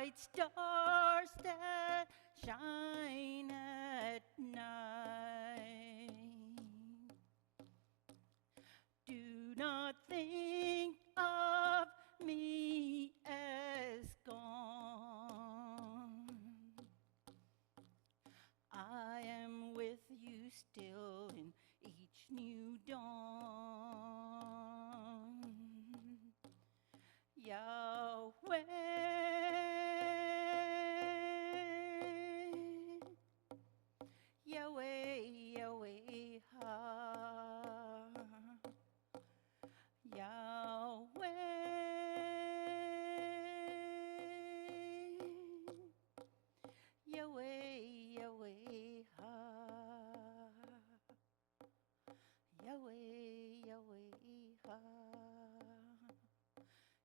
bright stars that shine at night. Do not think of me as gone. I am with you still in each new dawn. Yahweh, Yahweh, Yahweh, ha. Yahweh, Yahweh, Yahweh, ha. Yahweh, Yahweh, ha.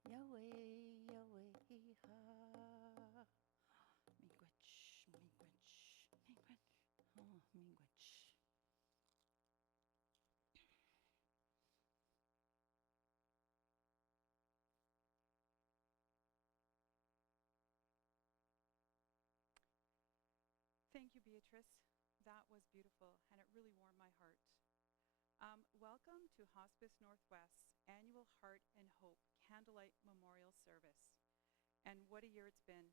Yahweh, Yahweh, ha. Miigwech, miigwech, miigwech. Oh, miigwech. Thank you, Beatrice. That was beautiful, and it really warmed my heart. Welcome to Hospice Northwest's annual Heart and Hope Candlelight Memorial Service. And what a year it's been.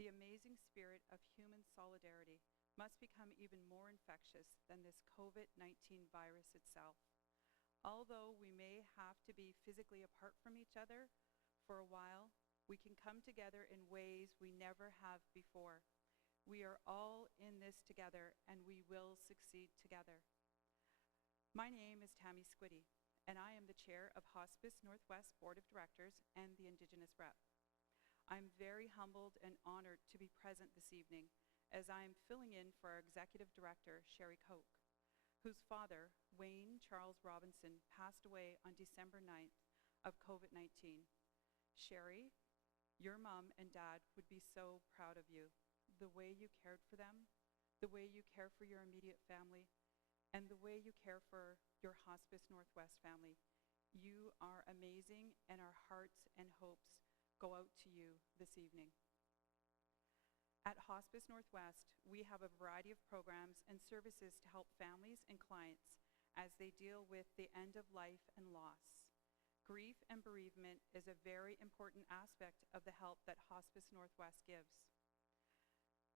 The amazing spirit of human solidarity must become even more infectious than this COVID-19 virus itself. Although we may have to be physically apart from each other for a while, we can come together in ways we never have before. We are all in this together, and we will succeed together. My name is Tammy Squitti, and I am the chair of Hospice Northwest Board of Directors and the Indigenous Rep. I'm very humbled and honored to be present this evening as I am filling in for our Executive Director, Sherry Koch, whose father, Wayne Charles Robinson, passed away on December 9th of COVID-19. Sherry, your mom and dad would be so proud of you. The way you cared for them, the way you care for your immediate family, and the way you care for your Hospice Northwest family. You are amazing, and our hearts and hopes go out to you this evening. At Hospice Northwest, we have a variety of programs and services to help families and clients as they deal with the end of life and loss. Grief and bereavement is a very important aspect of the help that Hospice Northwest gives.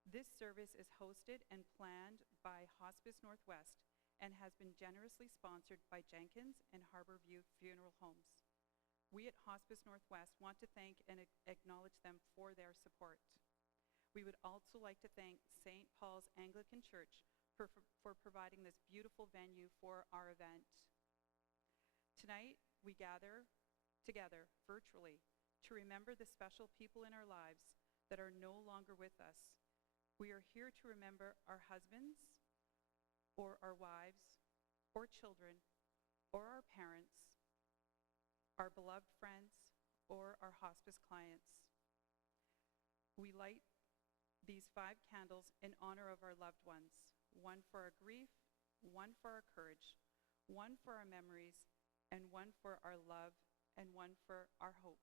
This service is hosted and planned by Hospice Northwest and has been generously sponsored by Jenkins and Harborview Funeral Homes. We at Hospice Northwest want to thank and acknowledge them for their support. We would also like to thank St. Paul's Anglican Church for providing this beautiful venue for our event. Tonight, we gather together virtually to remember the special people in our lives that are no longer with us. We are here to remember our husbands, or our wives, or children, or our parents, our beloved friends, or our hospice clients. We light these 5 candles in honor of our loved ones, one for our grief, one for our courage, one for our memories, and one for our love, and one for our hope.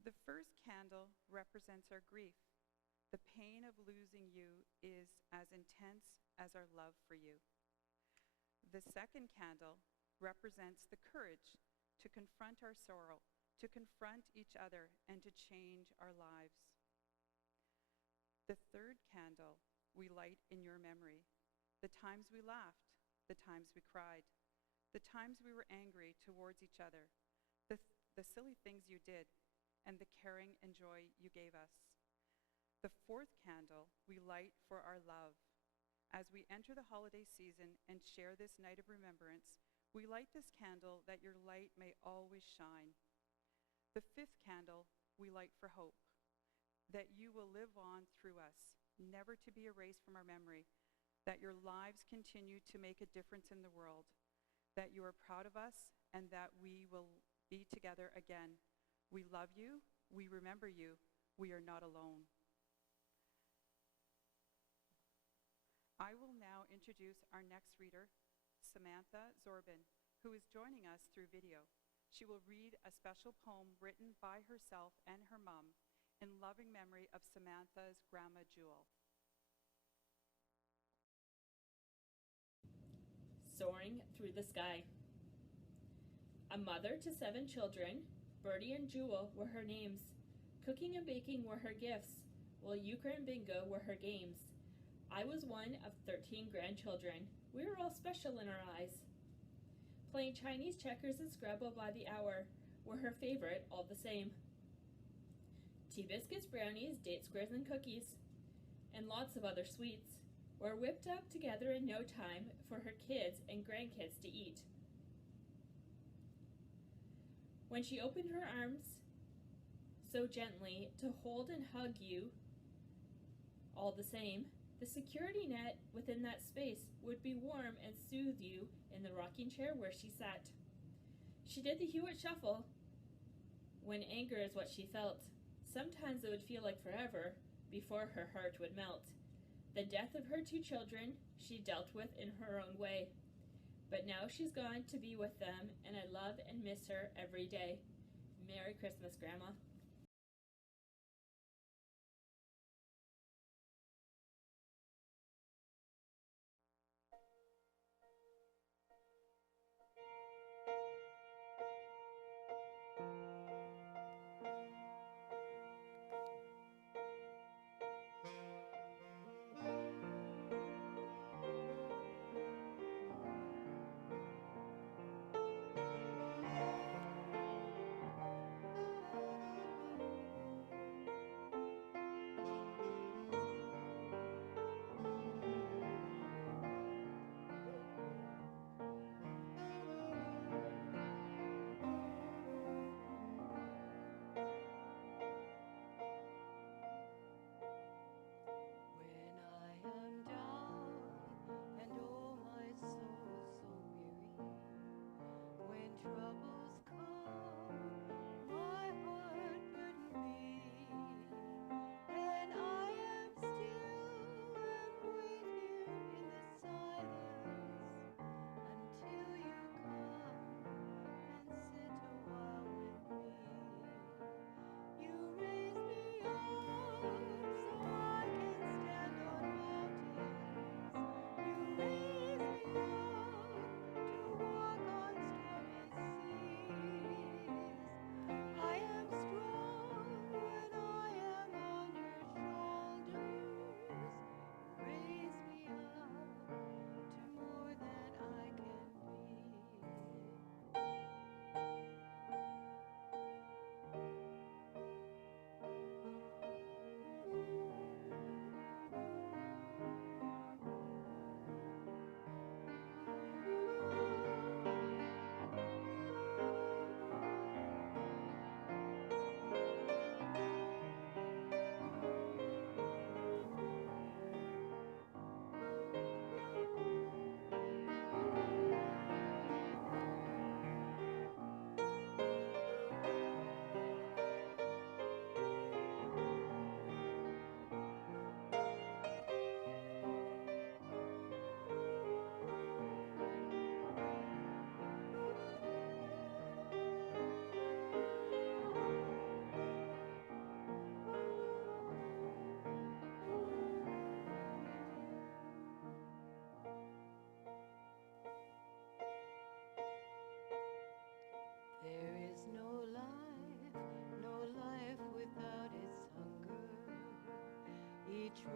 The first candle represents our grief. The pain of losing you is as intense as our love for you. The second candle represents the courage to confront our sorrow, to confront each other, and to change our lives. The third candle we light in your memory. The times we laughed, the times we cried, the times we were angry towards each other, the silly things you did, and the caring and joy you gave us. The fourth candle we light for our love. As we enter the holiday season and share this night of remembrance, we light this candle that your light may always shine. The fifth candle we light for hope. that you will live on through us, never to be erased from our memory, that your lives continue to make a difference in the world, that you are proud of us, and that we will be together again. We love you. We remember you. We are not alone. I will now introduce our next reader, Samantha Zorbin, who is joining us through video. She will read a special poem written by herself and her mom in loving memory of Samantha's grandma Jewel. Soaring through the sky. A mother to 7 children, Bertie and Jewel were her names. Cooking and baking were her gifts, while euchre and bingo were her games. I was one of 13 grandchildren. We were all special in our eyes. Playing Chinese checkers and Scrabble by the hour were her favorite all the same. Tea biscuits, brownies, date squares, and cookies, and lots of other sweets, were whipped up together in no time for her kids and grandkids to eat. When she opened her arms so gently to hold and hug you all the same, the security net within that space would be warm and soothe you in the rocking chair where she sat. She did the Hewitt shuffle when anger is what she felt. Sometimes it would feel like forever before her heart would melt. The death of her 2 children she dealt with in her own way. But now she's gone to be with them, and I love and miss her every day. Merry Christmas, Grandma.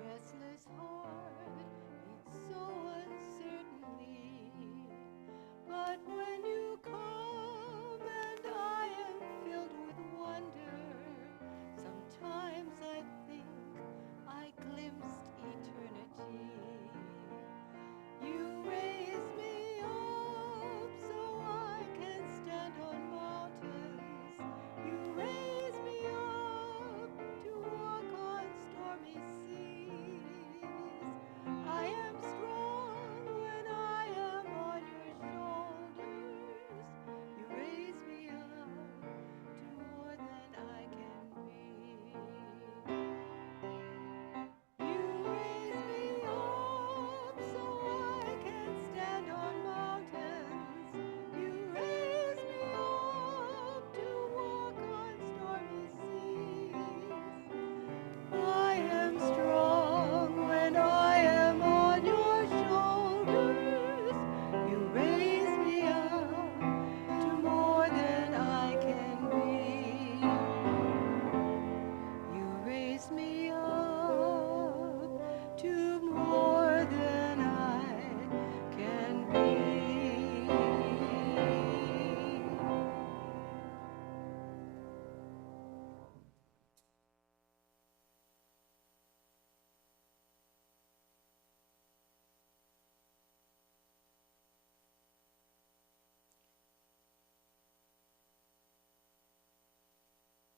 Restless heart beats so uncertainly, but when you come and I am filled with wonder, sometimes I think I glimpsed eternity. You raise me up so I can stand on mountains. You raise me up to walk on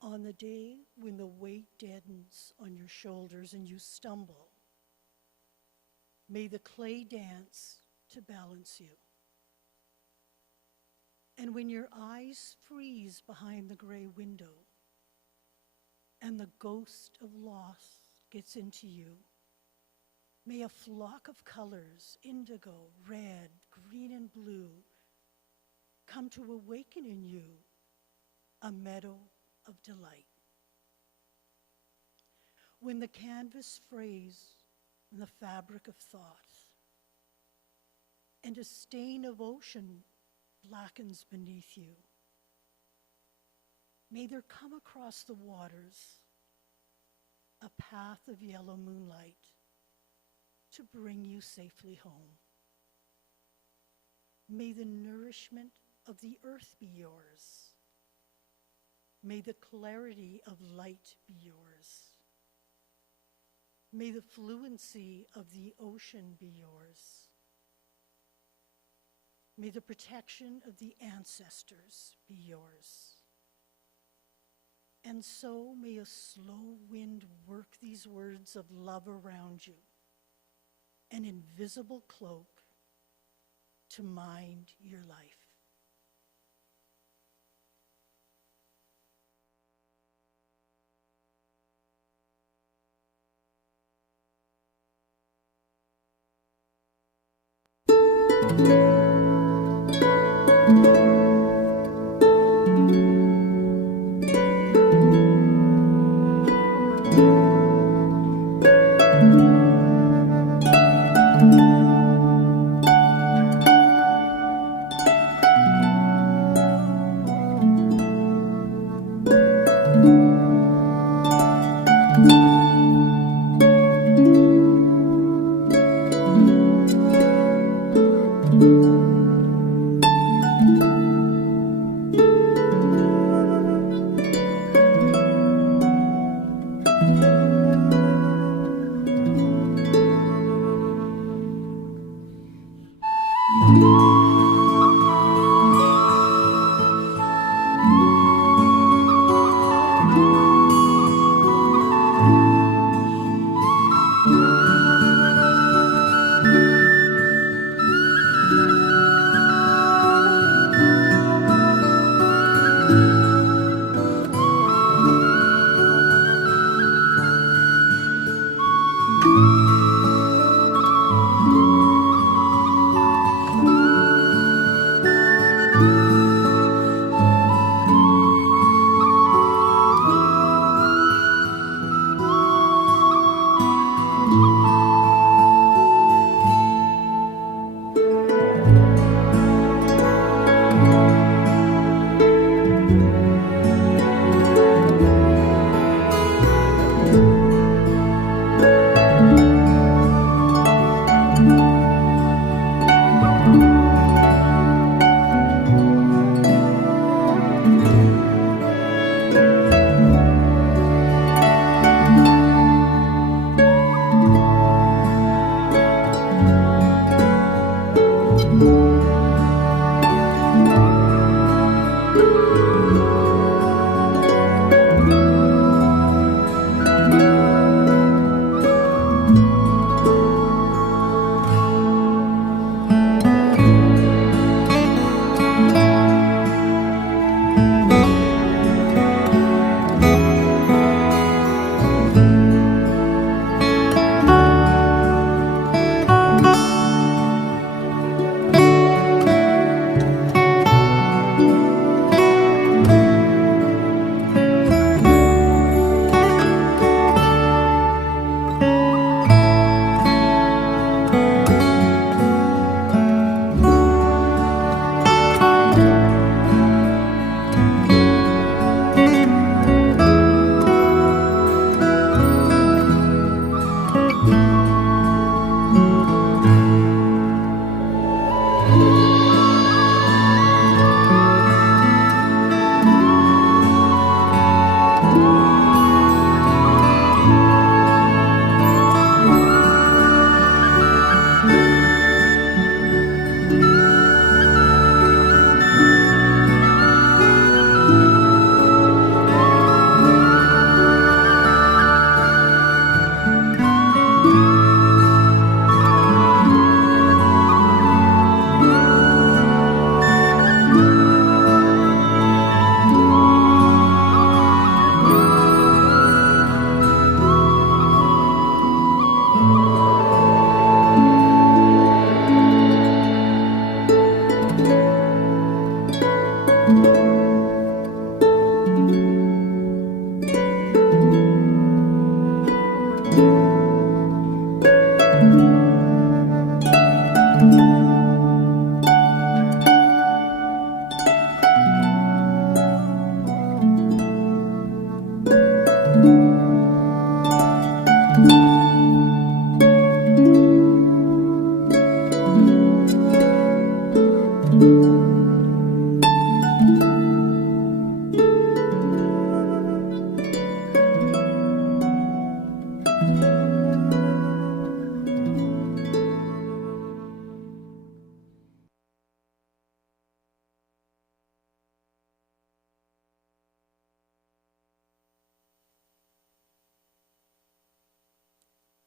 On the day when the weight deadens on your shoulders and you stumble, may the clay dance to balance you. And when your eyes freeze behind the gray window and the ghost of loss gets into you, may a flock of colors, indigo, red, green, and blue, come to awaken in you a meadow of delight. When the canvas frays in the fabric of thought, and a stain of ocean blackens beneath you, may there come across the waters a path of yellow moonlight to bring you safely home. May the nourishment of the earth be yours. May the clarity of light be yours. May the fluency of the ocean be yours. May the protection of the ancestors be yours. And so may a slow wind work these words of love around you, an invisible cloak to mind your life.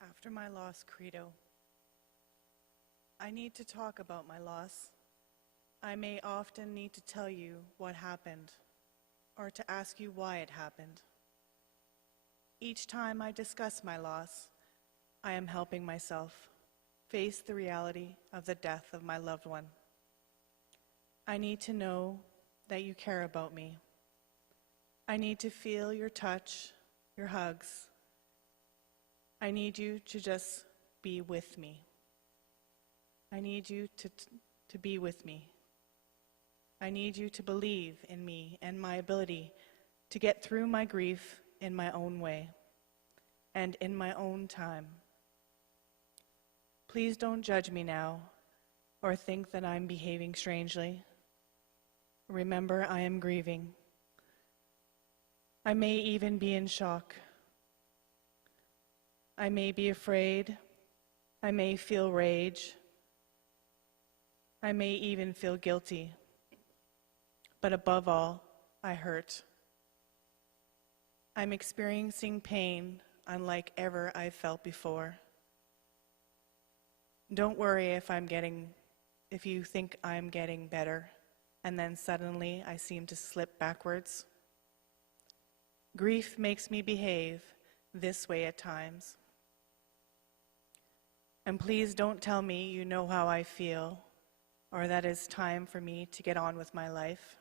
After my loss credo. I need to talk about my loss. I may often need to tell you what happened, or to ask you why it happened. Each time I discuss my loss, I am helping myself face the reality of the death of my loved one. I need to know that you care about me. I need to feel your touch, your hugs. I need you to just be with me. I need you to be with me. I need you to believe in me and my ability to get through my grief in my own way and in my own time. Please don't judge me now or think that I'm behaving strangely. Remember, I am grieving. I may even be in shock. I may be afraid. I may feel rage. I may even feel guilty. But above all, I hurt. I'm experiencing pain unlike ever I've felt before. Don't worry if you think I'm getting better, and then suddenly I seem to slip backwards. Grief makes me behave this way at times. And please don't tell me you know how I feel, or that it's time for me to get on with my life.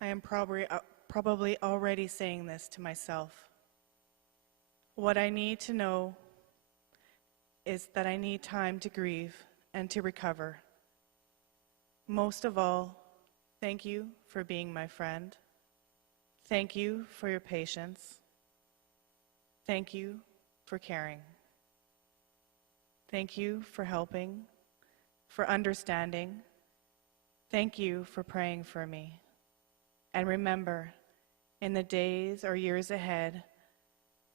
I am probably already saying this to myself. What I need to know is that I need time to grieve and to recover. Most of all, thank you for being my friend. Thank you for your patience. Thank you for caring. Thank you for helping, for understanding. Thank you for praying for me. And remember, in the days or years ahead,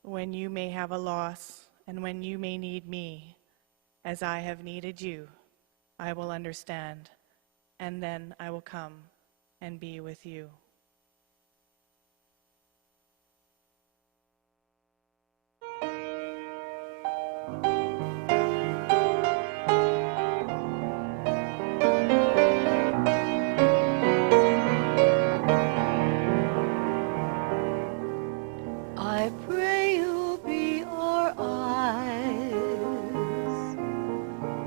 when you may have a loss and when you may need me, as I have needed you, I will understand, and then I will come and be with you. I pray you'll be our eyes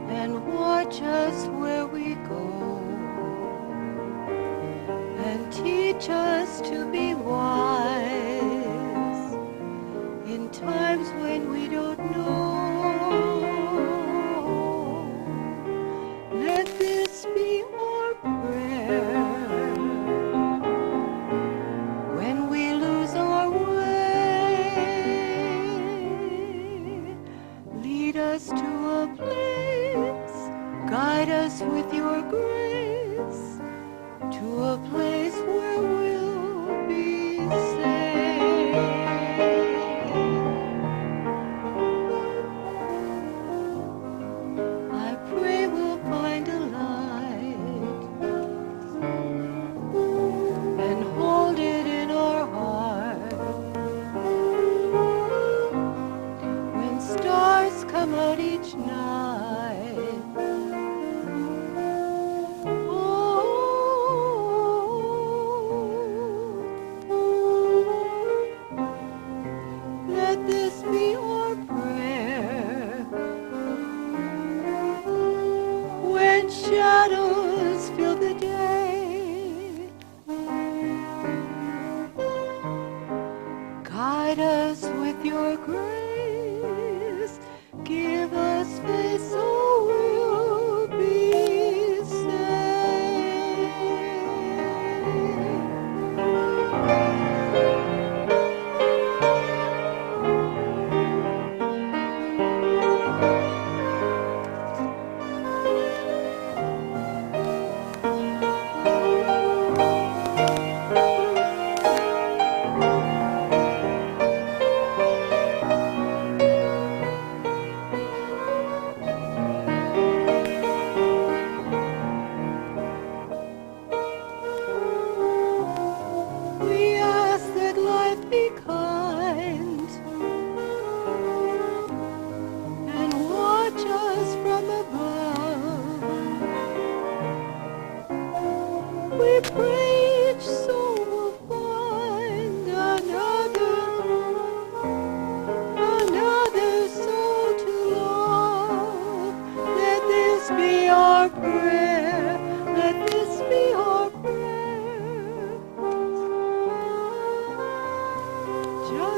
and watch us where we go and teach us to be wise in times when we don't know. Let this be our prayer when we lose our way. Lead us to a place, guide us with your grace, to a place where we'll be safe. I pray we'll find a light and hold it in our heart. When stars come out each night, let this be our prayer. When shadows fill the day, guide us with your grace. Give us faith so we'll be safe.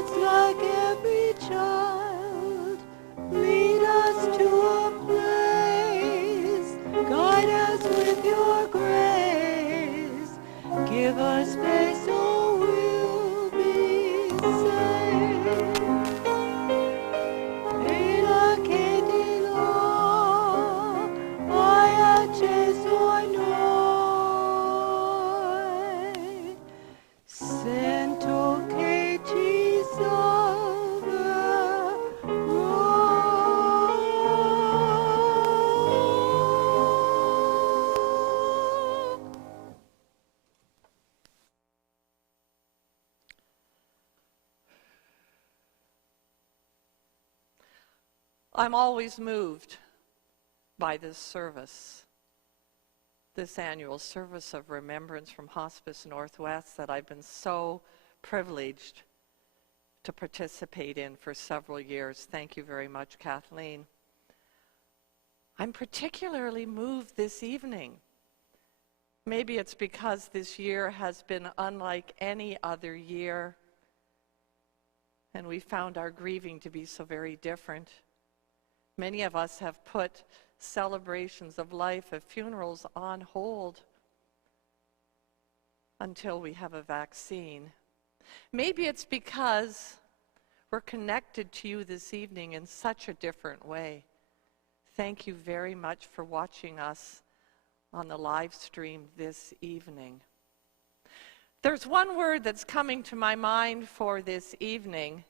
just like every child. Lead us to a place, guide us with your grace. Give us faith so we'll be saved. I'm always moved by this service, this annual service of remembrance from Hospice Northwest that I've been so privileged to participate in for several years. Thank you very much, Kathleen. I'm particularly moved this evening. Maybe it's because this year has been unlike any other year, and we found our grieving to be so very different. Many of us have put celebrations of life, of funerals, on hold until we have a vaccine. Maybe it's because we're connected to you this evening in such a different way. Thank you very much for watching us on the live stream this evening. There's one word that's coming to my mind for this evening,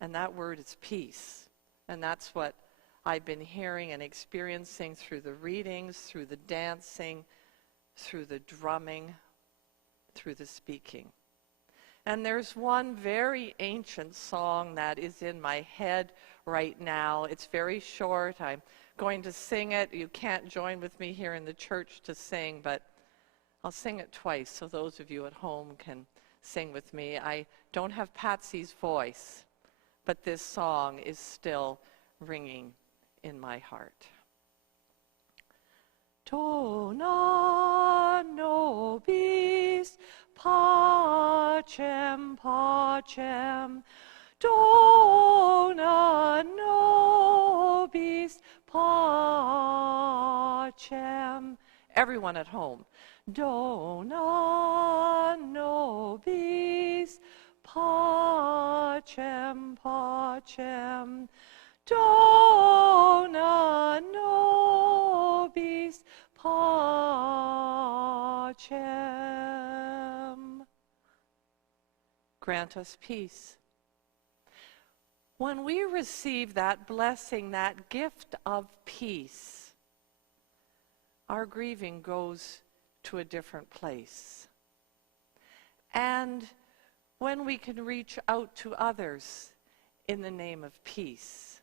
and that word is peace. And that's what I've been hearing and experiencing through the readings, through the dancing, through the drumming, through the speaking. And there's one very ancient song that is in my head right now. It's very short. I'm going to sing it. You can't join with me here in the church to sing, but I'll sing it twice so those of you at home can sing with me. I don't have Patsy's voice, but this song is still ringing in my heart. Dona nobis pacem pacem, dona nobis pacem. Everyone at home. Dona nobis pacem pacem, dona nobis pacem. Grant us peace. When we receive that blessing, that gift of peace, our grieving goes to a different place. And when we can reach out to others in the name of peace,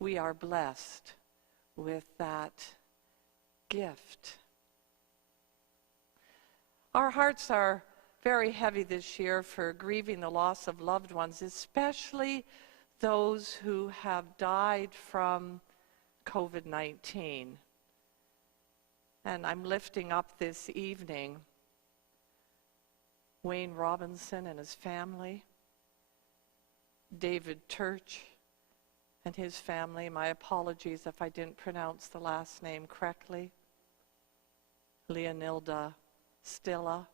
we are blessed with that gift. Our hearts are very heavy this year for grieving the loss of loved ones, especially those who have died from COVID-19. And I'm lifting up this evening Wayne Robinson and his family, David Turch and his family. My apologies if I didn't pronounce the last name correctly. Leonilda Stilla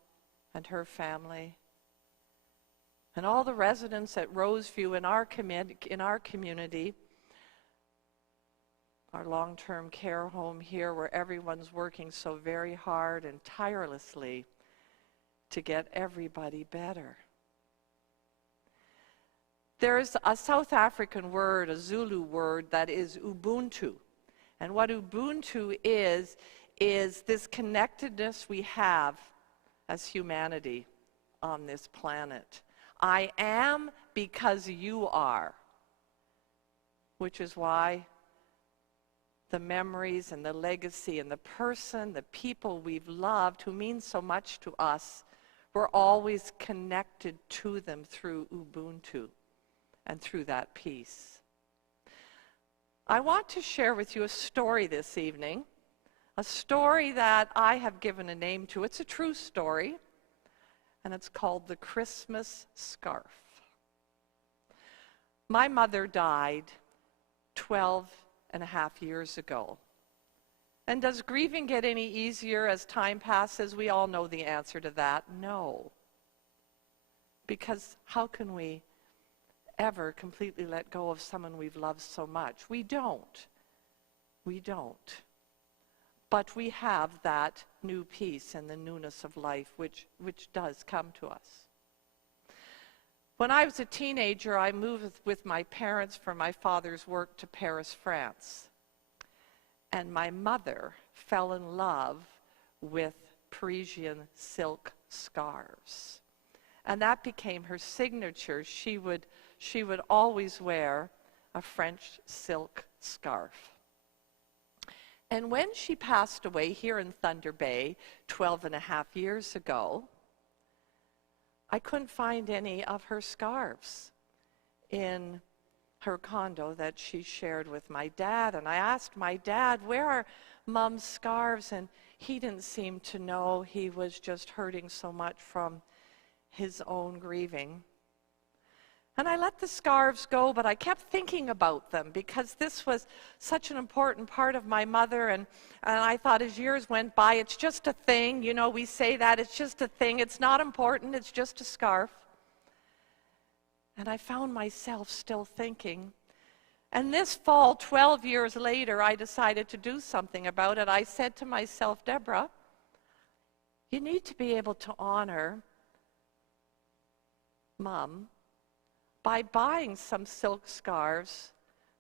and her family. And all the residents at Roseview in our community, our long-term care home here where everyone's working so very hard and tirelessly to get everybody better. There's a South African word, a Zulu word, that is Ubuntu. And what Ubuntu is this connectedness we have as humanity on this planet. I am because you are, which is why the memories and the legacy and the person, the people we've loved who mean so much to us, we're always connected to them through Ubuntu and through that peace. I want to share with you a story this evening, a story that I have given a name to. It's a true story, and it's called the Christmas Scarf. My mother died 12 and a half years ago. And does grieving get any easier as time passes? We all know the answer to that. No. Because how can we ever completely let go of someone we've loved so much? We don't. We don't. But we have that new peace and the newness of life which does come to us. When I was a teenager, I moved with my parents for my father's work to Paris, France. And my mother fell in love with Parisian silk scarves. And that became her signature. She would always wear a French silk scarf. And when she passed away here in Thunder Bay 12 and a half years ago, I couldn't find any of her scarves in her condo that she shared with my dad. And I asked my dad, where are Mom's scarves? And he didn't seem to know. He was just hurting so much from his own grieving. And I let the scarves go, but I kept thinking about them because this was such an important part of my mother. And I thought as years went by, it's just a thing. You know, we say that, it's just a thing. It's not important, it's just a scarf. And I found myself still thinking. And this fall, 12 years later, I decided to do something about it. I said to myself, Deborah, you need to be able to honor Mom by buying some silk scarves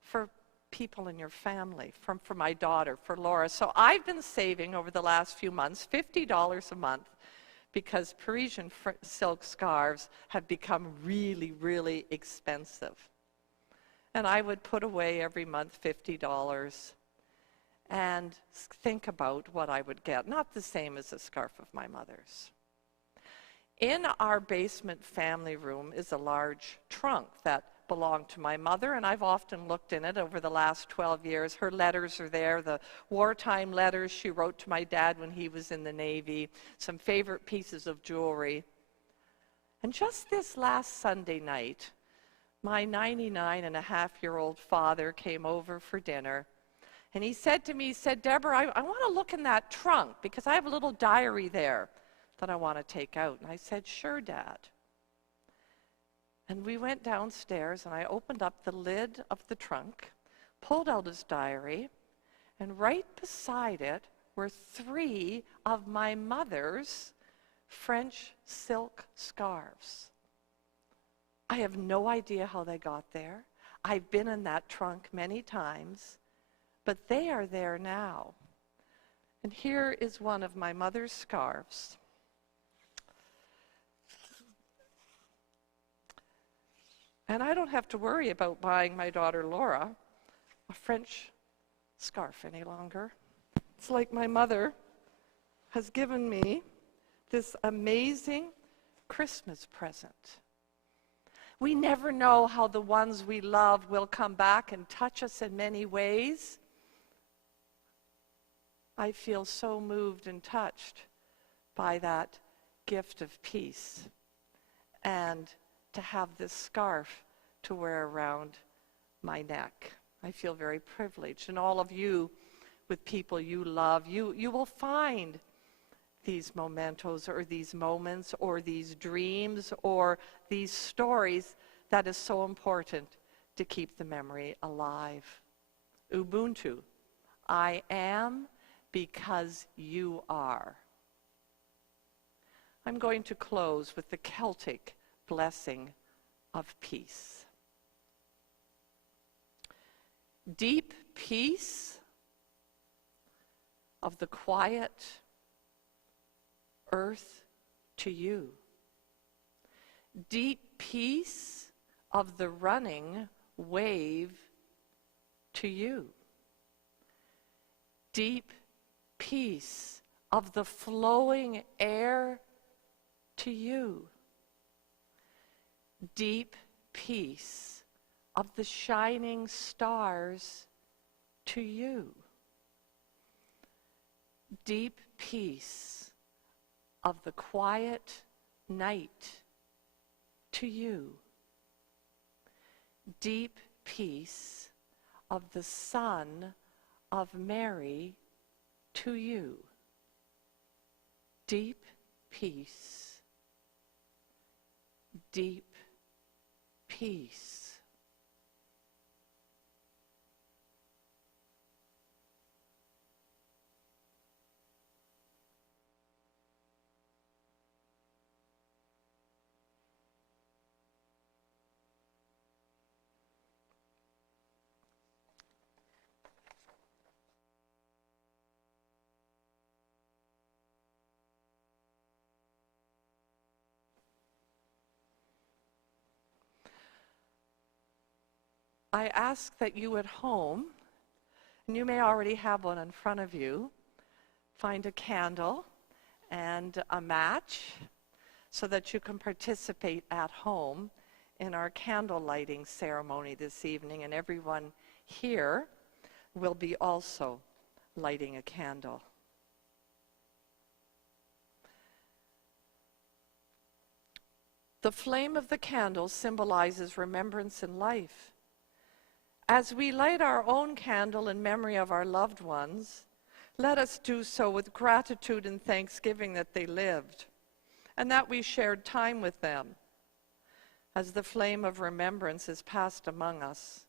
for people in your family, for my daughter, for Laura. So I've been saving over the last few months $50 a month because Parisian silk scarves have become really, really expensive. And I would put away every month $50 and think about what I would get. Not the same as a scarf of my mother's. In our basement family room is a large trunk that belonged to my mother, and I've often looked in it over the last 12 years. Her letters are there, the wartime letters she wrote to my dad when he was in the Navy, some favorite pieces of jewelry. And just this last Sunday night, my 99-and-a-half-year-old father came over for dinner, and he said to me, Deborah, I want to look in that trunk because I have a little diary there that I want to take out. And I said, sure, Dad. And we went downstairs, and I opened up the lid of the trunk, pulled out his diary, and right beside it were 3 of my mother's French silk scarves. I have no idea how they got there. I've been in that trunk many times, but they are there now. And here is one of my mother's scarves. And I don't have to worry about buying my daughter Laura a French scarf any longer. It's like my mother has given me this amazing Christmas present. We never know how the ones we love will come back and touch us in many ways. I feel so moved and touched by that gift of peace, and to have this scarf to wear around my neck. I feel very privileged. And all of you, with people you love, you will find these mementos or these moments or these dreams or these stories that is so important to keep the memory alive. Ubuntu, I am because you are. I'm going to close with the Celtic blessing of peace. Deep peace of the quiet earth to you. Deep peace of the running wave to you. Deep peace of the flowing air to you. Deep peace of the shining stars to you. Deep peace of the quiet night to you. Deep peace of the Son of Mary to you. Deep peace. Deep peace. I ask that you at home, and you may already have one in front of you, find a candle and a match so that you can participate at home in our candle lighting ceremony this evening, and everyone here will be also lighting a candle. The flame of the candle symbolizes remembrance and life. As we light our own candle in memory of our loved ones, let us do so with gratitude and thanksgiving that they lived and that we shared time with them. As the flame of remembrance is passed among us,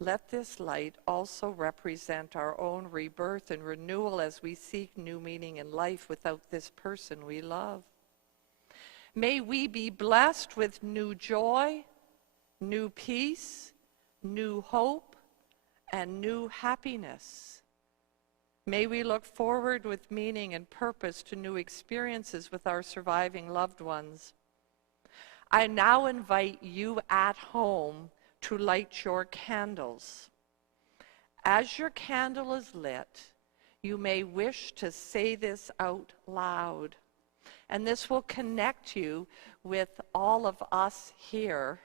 let this light also represent our own rebirth and renewal as we seek new meaning in life without this person we love. May we be blessed with new joy, new peace, new hope, and new happiness. May we look forward with meaning and purpose to new experiences with our surviving loved ones. I now invite you at home to light your candles. As your candle is lit, you may wish to say this out loud, and this will connect you with all of us here.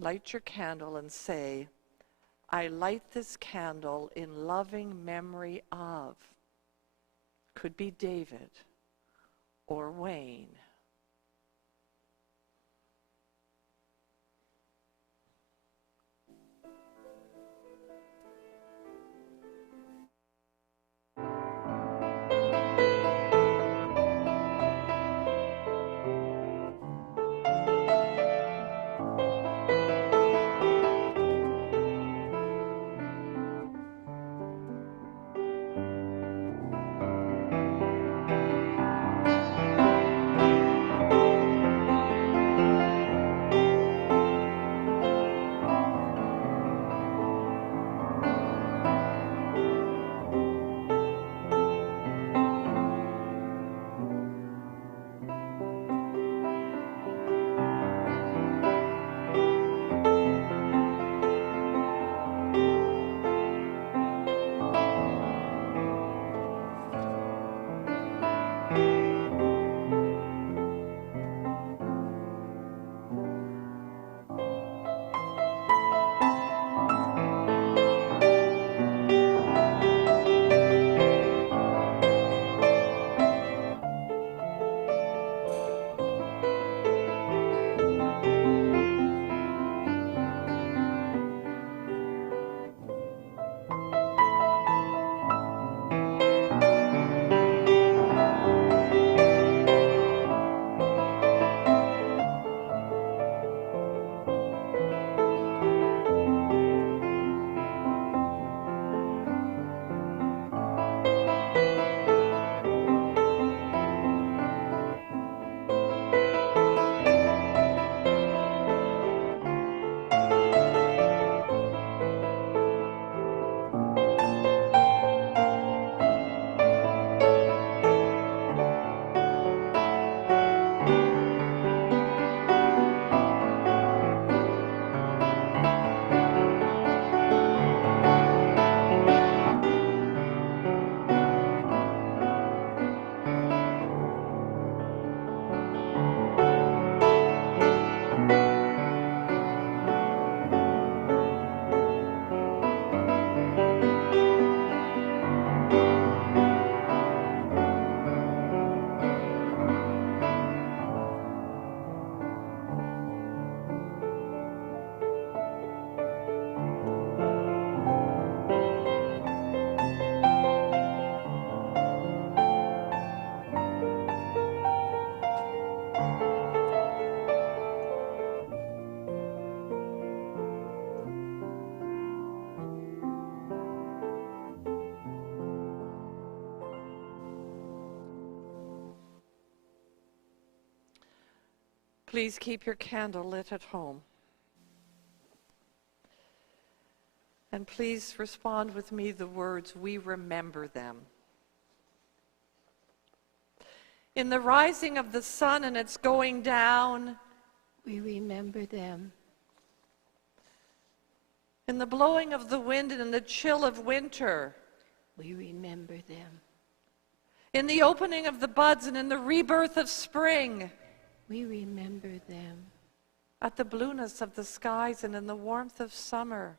Light your candle and say, I light this candle in loving memory of, could be David or Wayne. Please keep your candle lit at home. And please respond with me the words, "We remember them." In the rising of the sun and its going down, we remember them. in the blowing of the wind and in the chill of winter, We remember them. in the opening of the buds and in the rebirth of spring, We remember them. at the blueness of the skies and in the warmth of summer,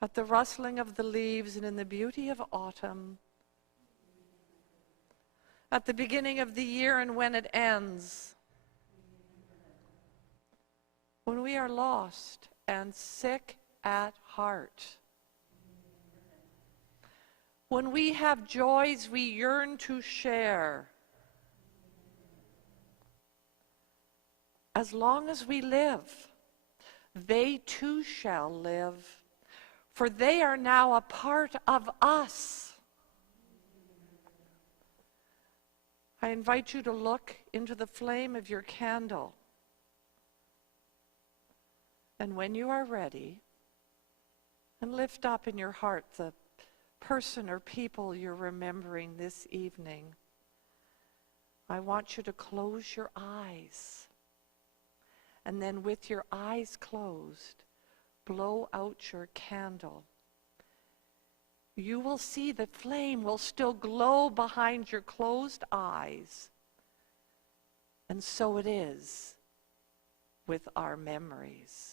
at the rustling of the leaves and in the beauty of autumn, at the beginning of the year and when it ends, when we are lost and sick at heart, when we have joys we yearn to share. As long as we live, they too shall live, for they are now a part of us. I invite you to look into the flame of your candle. And when you are ready, and lift up in your heart the person or people you're remembering this evening, I want you to close your eyes. And then with your eyes closed, blow out your candle. You will see the flame will still glow behind your closed eyes. And so it is with our memories.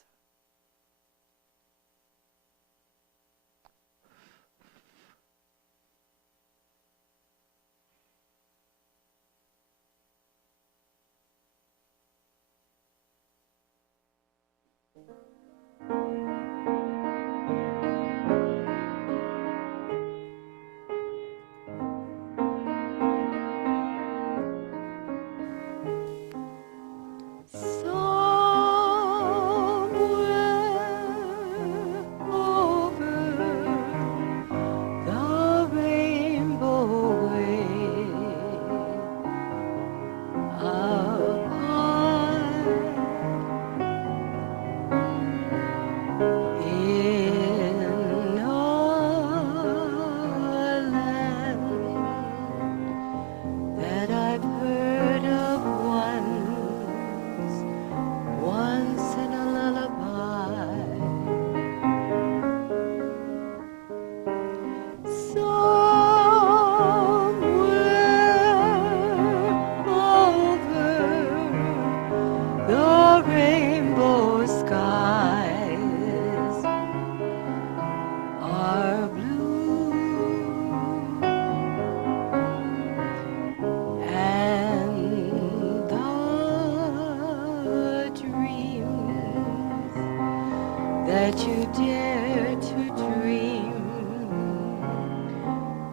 That you dare to dream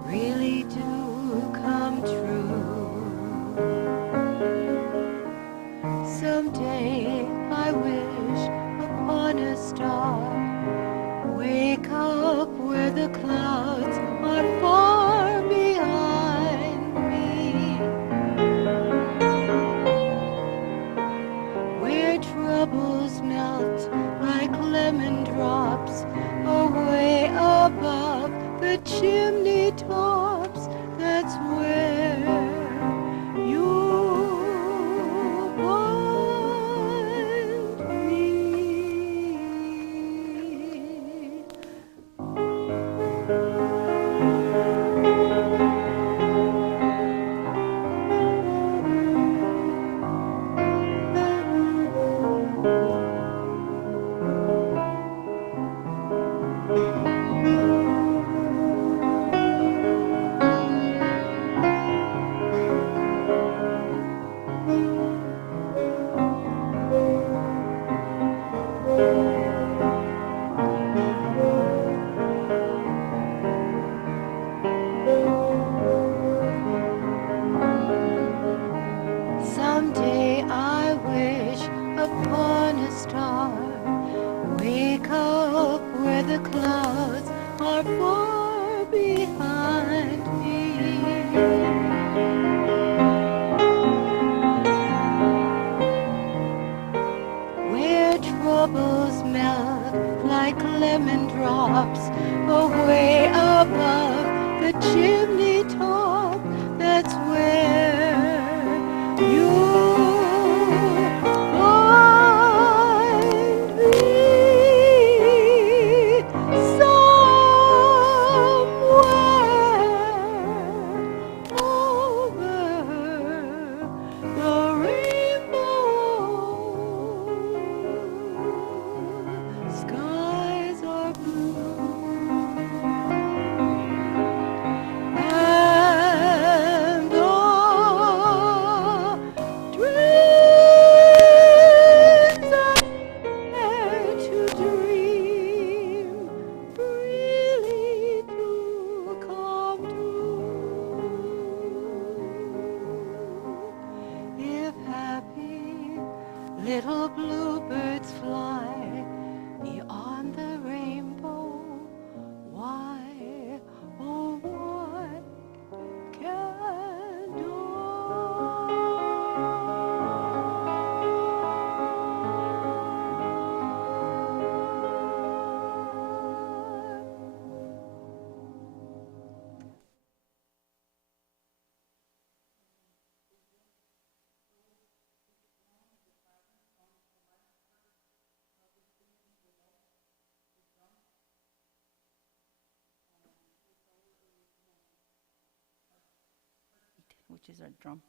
really do come true. Someday I wish upon a star, wake up where the clouds are far behind me, where troubles melt like lemon drops away above the chimney tops. That's where you'll find me. little bluebirds fly beyond the rainbow. Why, oh why can't which is our drum.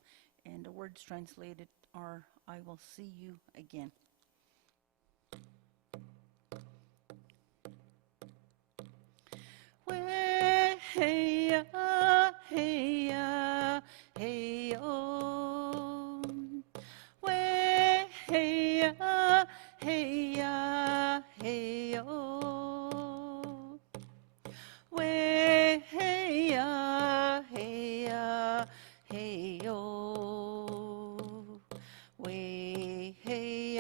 And the words translated are, I will see you again. Way, hey, hey, hey, oh. Way, hey, hey, hey, oh. Way, hey, hey, hey, oh. Way, hey,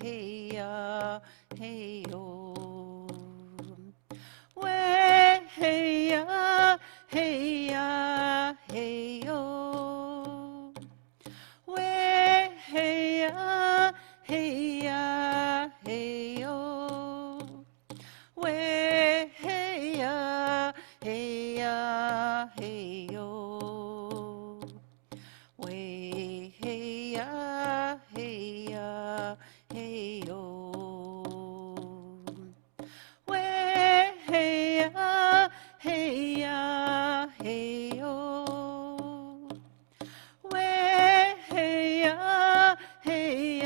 hey, hey, oh. Way, hey, hey, hey, oh. Way, hey, hey, hey, oh. Way, hey, hey, hey, oh. Way, hey, hey, hey, oh. Way, hey, hey, hey, oh. Way, hey, hey,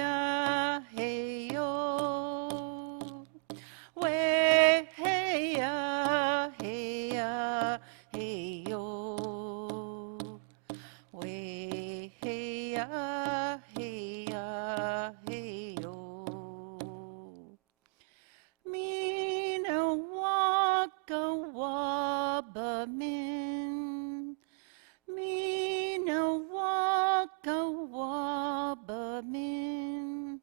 hey, oh. Way, hey, hey, hey, oh. Way, hey, hey, hey, oh. Me no waka waba min. Me no waka waba min.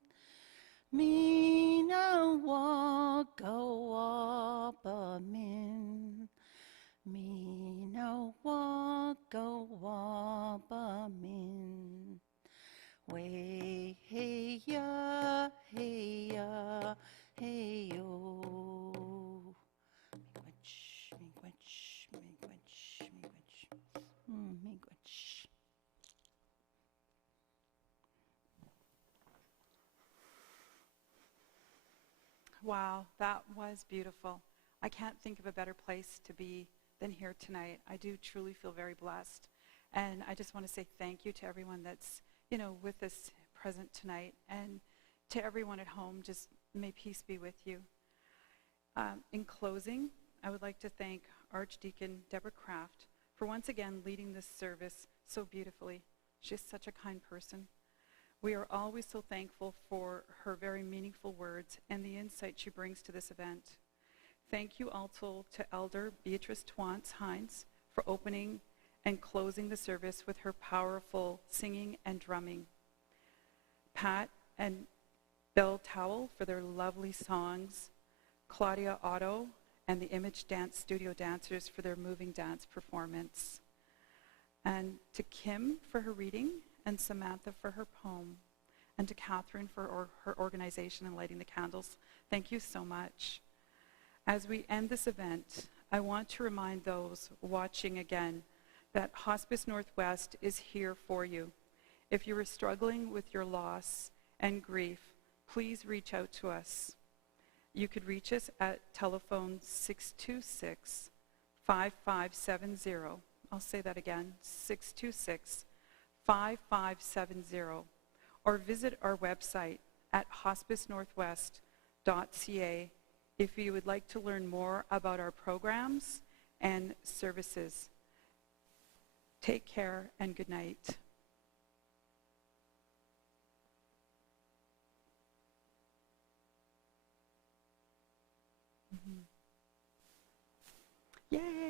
Me no waka waba min. Me no waka waba min. Way, hey, hey, hey, oh. Miigwech, miigwech, miigwech, miigwech. Miigwech. Wow, that was beautiful. I can't think of a better place to be than here tonight. I do truly feel very blessed. And I just want to say thank you to everyone that's, with us present tonight. And to everyone at home, just may peace be with you. In closing, I would like to thank Archdeacon Deborah Kraft for once again leading this service so beautifully. She's such a kind person. We are always so thankful for her very meaningful words and the insight she brings to this event. Thank you also to Elder Beatrice Twantz Hines for opening and closing the service with her powerful singing and drumming. Pat and Bill Tewall for their lovely songs. Claudia, Otto, and the Image Dance Studio dancers for their moving dance performance. And to Kim for her reading, and Samantha for her poem, and to Catherine for her organization and lighting the candles. Thank you so much. As we end this event, I want to remind those watching again that Hospice Northwest is here for you. If you are struggling with your loss and grief, please reach out to us. You could reach us at telephone 626-5570. I'll say that again, 626-5570. Or visit our website at hospicenorthwest.ca if you would like to learn more about our programs and services. Take care and good night. Yay!